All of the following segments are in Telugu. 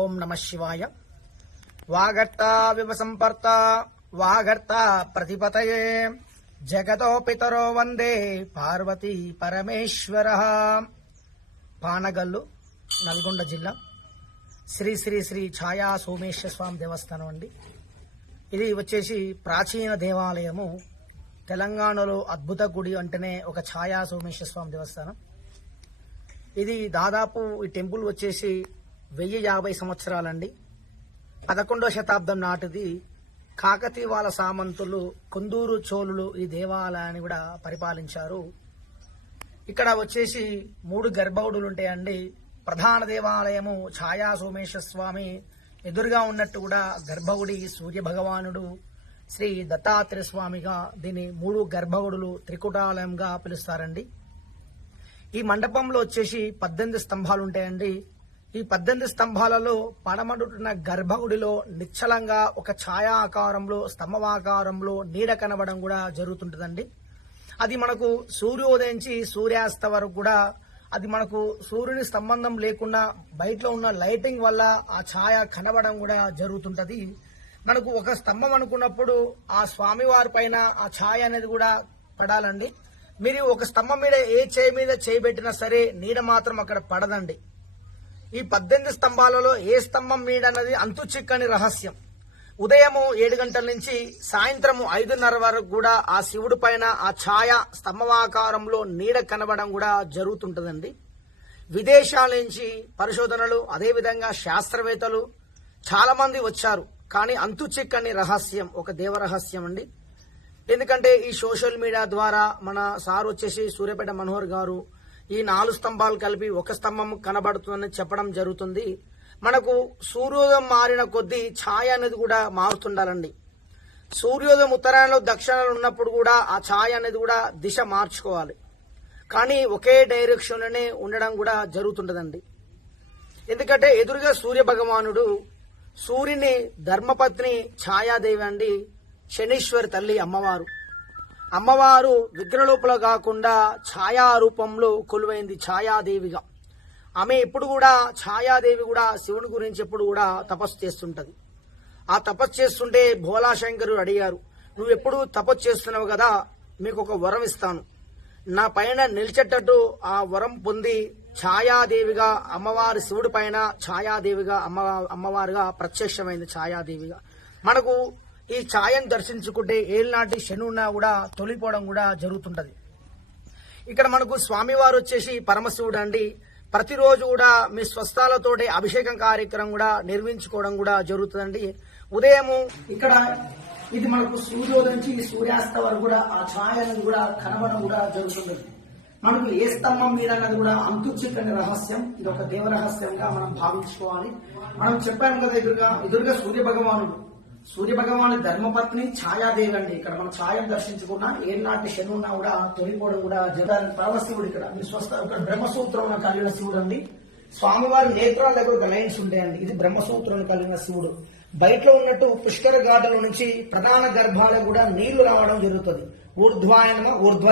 ఓం నమ శివాయ. వాగర్త వివసంపర్త వాగర్త ప్రతిపతయే జగతో పితరో వందే పార్వతీ పరమేశ్వర. పానగల్లు, నల్గొండ జిల్లా. శ్రీ శ్రీ శ్రీ ఛాయా సోమేశ్వర స్వామి దేవస్థానం అండి. ఇది వచ్చేసి ప్రాచీన దేవాలయము. తెలంగాణలో అద్భుత గుడి అంటేనే ఒక ఛాయా సోమేశ్వర స్వామి దేవస్థానం. ఇది దాదాపు ఈ టెంపుల్ వచ్చేసి 1050 సంవత్సరాలండి. 11వ శతాబ్దం నాటిది. కాకతీయుల సామంతులు, కొందూరు చోళులు ఈ దేవాలయాన్ని కూడా పరిపాలించారు. ఇక్కడ వచ్చేసి 3 గర్భగుడులు ఉంటాయండి. ప్రధాన దేవాలయము ఛాయా సోమేశ్వర స్వామి. ఎదురుగా ఉన్నట్టు కూడా గర్భగుడి సూర్య భగవానుడు, శ్రీ దత్తాత్రేయ స్వామిగా దీని 3 గర్భగుడులు త్రికుటాలయంగా పిలుస్తారండి. ఈ మండపంలో వచ్చేసి 18 స్తంభాలు ఉంటాయండి. ఈ 18 స్తంభాలలో పడమడున్న గర్భగుడిలో నిశ్చలంగా ఒక ఛాయా ఆకారంలో, స్తంభాకారంలో నీడ కనబడడం కూడా జరుగుతుంటుందండి. అది మనకు సూర్యోదయించి సూర్యాస్త వరకు కూడా అది మనకు సూర్యుని సంబంధం లేకుండా బయటలో ఉన్న లైటింగ్ వల్ల ఆ ఛాయ కనబడడం కూడా జరుగుతుంటది. మనకు ఒక స్తంభం అనుకున్నప్పుడు ఆ స్వామివారి పైన ఆ ఛాయ అనేది కూడా పడాలండి. మీరు ఒక స్తంభం మీద ఏ చేయి మీద చేయబెట్టినా సరే నీడ మాత్రం అక్కడ పడదండి. ఈ 18 స్తంభాలలో ఏ స్తంభం మీద అన్నది అంతు చిక్కని రహస్యం. ఉదయము 7 గంటల నుంచి సాయంత్రం 5:30 వరకు కూడా ఆ శివుడి పైన ఆ ఛాయ స్తంభాకారంలో నీడ కనబడడం కూడా జరుగుతుంటదండి. విదేశాల నుంచి పరిశోధనలు, అదేవిధంగా శాస్త్రవేత్తలు చాలా మంది వచ్చారు. కానీ అంతు చిక్కని రహస్యం ఒక దేవ రహస్యం అండి. ఎందుకంటే ఈ సోషల్ మీడియా ద్వారా మన సార్ వచ్చేసి సూర్యాపేట మనోహర్ గారు ఈ 4 స్తంభాలు కలిపి ఒక స్తంభం కనబడుతుందని చెప్పడం జరుగుతుంది. మనకు సూర్యోదయం మారిన కొద్దీ ఛాయ అనేది కూడా మారుతుండాలండి. సూర్యోదయం ఉత్తరాయణలో, దక్షిణంలో ఉన్నప్పుడు కూడా ఆ ఛాయ అనేది కూడా దిశ మార్చుకోవాలి. కానీ ఒకే డైరెక్షన్లోనే ఉండడం కూడా జరుగుతుంటదండి. ఎందుకంటే ఎదురుగా సూర్య భగవానుడు, సూర్యుని ధర్మపత్ని ఛాయాదేవి అండి. శనీశ్వరి తల్లి అమ్మవారు విగ్రహలోపల కాకుండా ఛాయా రూపంలో కొలువైంది ఛాయాదేవిగా. ఆమె ఎప్పుడు కూడా ఛాయాదేవి కూడా శివుని గురించి ఎప్పుడు కూడా తపస్సు చేస్తుంటది. ఆ తపస్సు చేస్తుంటే భోలాశంకరుడు అడిగారు, నువ్వు ఎప్పుడు తపస్సు చేస్తున్నావు కదా, మీకు ఒక వరం ఇస్తాను. నా పైన నిలిచేటట్టు ఆ వరం పొంది ఛాయాదేవిగా అమ్మవారి శివుడి పైన ఛాయాదేవిగా అమ్మవారిగా ప్రత్యక్షమైంది ఛాయాదేవిగా. మనకు ఈ ఛాయను దర్శించుకుంటే ఏళ్ళనాటి శని ఉన్నా కూడా తొలిపోవడం కూడా జరుగుతుంటది. ఇక్కడ మనకు స్వామివారు వచ్చేసి పరమశివుడు అండి. ప్రతిరోజు కూడా మీ స్వస్థాలతోటి అభిషేకం కార్యక్రమం కూడా నిర్వహించుకోవడం కూడా జరుగుతుందండి. ఉదయము ఇక్కడ ఇది మనకు సూర్యోదయం నుంచి సూర్యాస్త వరకు కూడా ఆ ఛాయ అనేది కూడా కనబడడం కూడా జరుగుతుంది. మనకు ఏ స్తంభం మీద అన్నది కూడా అంతు చిక్కని రహస్యం. ఇది ఒక దేవ రహస్యంగా మనం భావించుకోవాలి. మనం చెప్పాను కదా, ఎదురుగా సూర్య భగవాను ధర్మపత్ని ఛాయాదేవి అండి. ఇక్కడ మనం ఛాయను దర్శించుకున్నా ఏనాటి శని ఉన్నా కూడా తొలిపోవడం కూడా జరగాలి. పరమశివుడు ఇక్కడ మీ స్వస్థ బ్రహ్మసూత్రం కలిగిన శివుడు అండి. స్వామివారి నేత్రాల దగ్గర ఒక లైన్స్ ఉంటాయండి. ఇది బ్రహ్మసూత్రం కలిగిన శివుడు. బయటలో ఉన్నట్టు పుష్కర ఘాటల నుంచి ప్రధాన గర్భాలకు కూడా నీళ్లు రావడం జరుగుతుంది. ఊర్ధ్వాయనమ ఊర్ధ్వ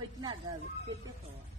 పెట్టినా కాదు పెట్టేసుకోవాలి.